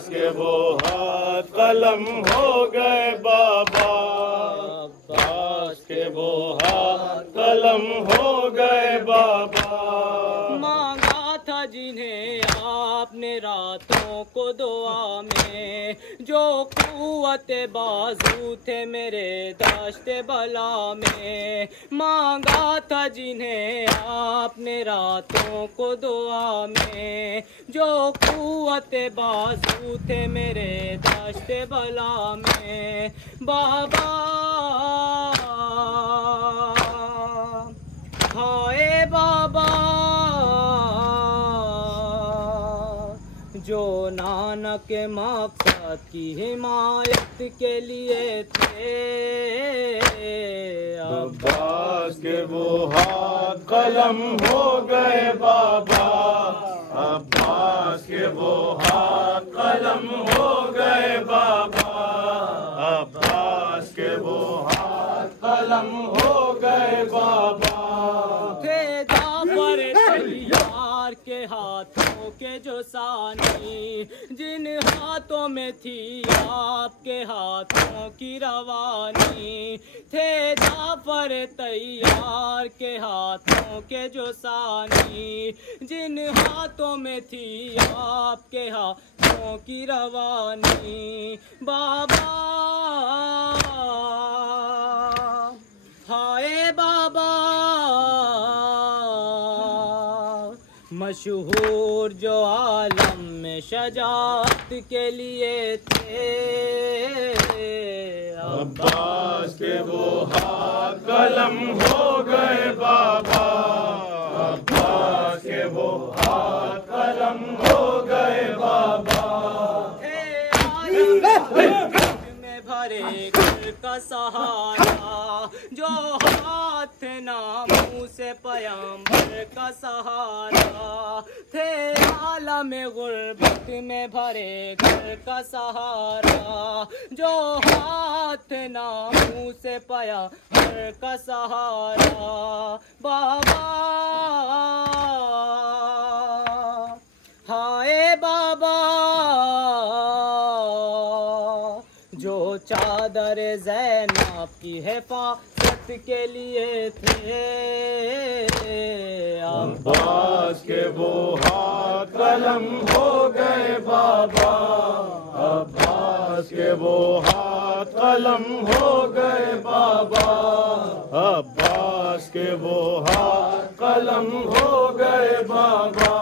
عباس کے وہ ہاتھ قلم ہو گئے بابا، عباس کے وہ ہاتھ قلم ہو گئے بابا۔ مانگا تھا جنہیں آپ نے راتوں کو دعا میں، جو قوت بازو تھے میرے دشت بلا میں، مانگا تھا جنہیں آپ نے راتوں کو دعا میں، جو قوت بازو تھے میرے دشت بلا میں، بابا ہائے بابا جو نانک مقصد کی حمایت کے لیے تھے، عباس کے وہ ہاتھ قلم ہو گئے بابا، عباس کے وہ ہاتھ قلم ہو گئے بابا، عباس کے وہ ہاتھ قلم ہو گئے بابا۔ تھے جعفر طیار کے ہاتھوں کے جو ثانی، جن ہاتھوں میں تھی آپ کے ہاتھوں کی روانی، تھے جعفر طیار کے ہاتھوں کے جو ثانی، جن ہاتھوں میں تھی آپ کے ہاتھوں کی روانی، بابا ہائے بابا مشہور جو عالم میں شجاعت کے لیے تھے، عباس کے وہ ہاتھ قلم ہو گئے بابا، عباس کے وہ ہاتھ قلم ہو گئے بابا۔ میں بھرے گھر کا سہارا، جو ہاتھ ناموں سے پیغمبر کا سہارا، تھے عالم غربت میں بھرے گھر کا سہارا، جو ہاتھ ناموں سے پیغمبر کا سہارا، بابا ہائے بابا جو چادر زینب کی حفاظت کے لیے تھے، عباس کے وہ ہاتھ قلم ہو گئے بابا، عباس کے وہ ہاتھ قلم ہو گئے بابا، عباس کے وہ ہاتھ قلم ہو گئے بابا۔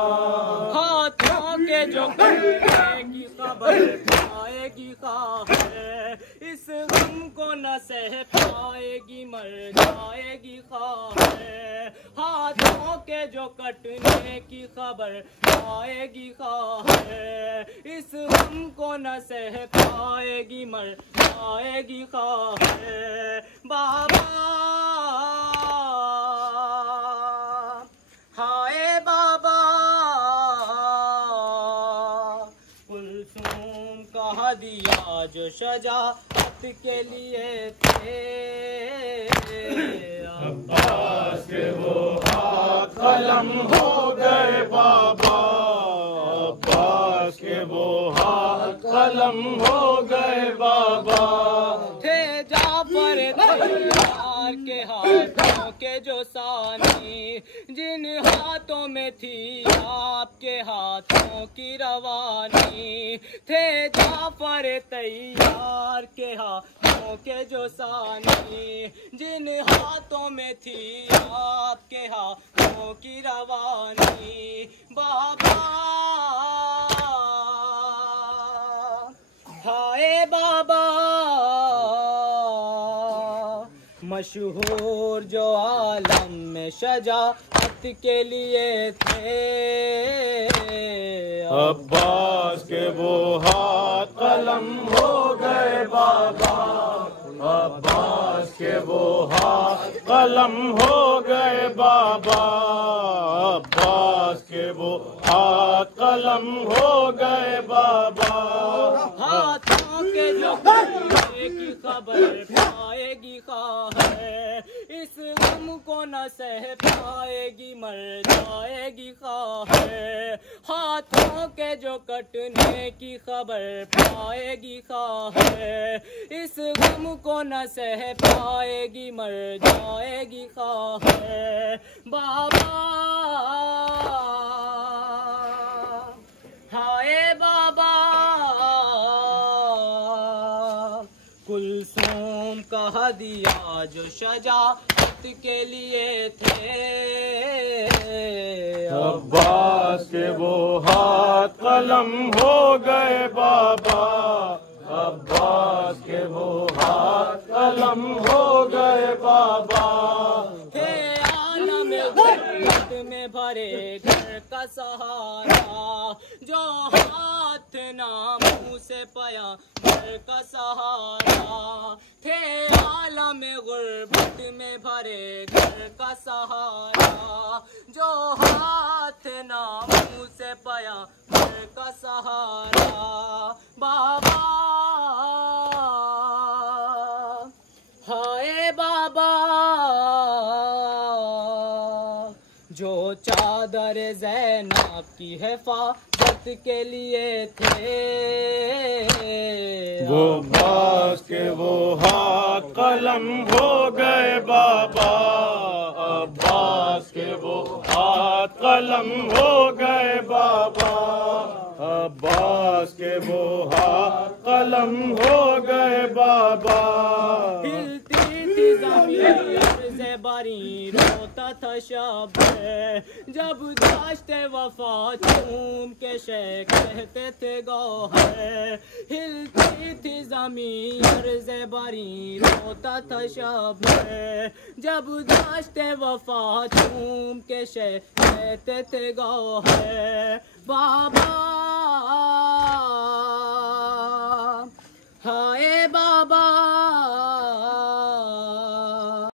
ہاتھوں کے جو کٹنے کی خبر پائے گی خواہر، اس غم کو نہ سہ پائے گی مر جائے گی خواہر، ہاتھوں کے جو کٹنے کی خبر پائے گی خواہر، اس غم کو نہ سہ پائے گی مر جائے گی خواہر، بابا ہائے بابا کلثوم کا ہدیہ جو شجاعت کے لیے تھے، عباس کے وہ ہاتھ قلم ہو گئے بابا، عباس کے وہ ہاتھ قلم ہو گئے بابا۔ تھے جعفر طیار کے ہاتھوں کے جو ثانی، جن ہاتھوں میں تھی آپ کے ہاتھوں کی روانی، تھے جعفر طیار کے ہاتھوں کے جو ثانی، جن ہاتھوں میں تھی آپ کے ہاتھوں کی روانی، بابا ہائے بابا مشہور جو عالم میں شجاعت کے لیے تھے، عباس کے وہ ہاتھ قلم ہو گئے بابا، عباس کے وہ ہاتھ قلم ہو گئے بابا، عباس کے وہ ہاتھ قلم ہو گئے بابا۔ ہاتھوں کے جو کٹنے کی خبر پائے گی خواہر، اس غم کو نہ سہ پائے گی مر جائے گی خواہ ہاتھوں کے جو کٹنے کی خبر پائے گی خواہ اس غم کو نہ سہ پائے گی مر جائے گی خواہ بابا ہائے بابا کلثوم کا ہدیہ جو شجاعت کے لیے تھے عباس کے وہ ہاتھ قلم ہو گئے بابا عباس کے وہ ہاتھ قلم ہو گئے بابا تھے عالم غربت میں بھرے گھر کا سہارا جو ہاتھ ناموں سے پیا گھر کا سہارا تھے عالم غربت میں بھرے گھر کا سہارا جو ہاتھ ناموں سے پیا گھر کا سہارا بابا ہائے بابا جو چادر زینب کی حفاظت کے لیے تھے وہ عباس کے وہ ہاتھ قلم ہو گئے بابا عباس کے وہ ہاتھ قلم ہو گئے بابا عباس کے وہ ہاتھ قلم ہو گئے بابا ہلتی تھی زمین عرض بری روتا تھا شب جب داشتے وفا چوم کے شے کہتے تھے گوہر ہلتی تھی زمین عرض بری روتا تھا شب جب داشتے وفا چوم کے شے کہتے تھے گوہر بابا ہائے بابا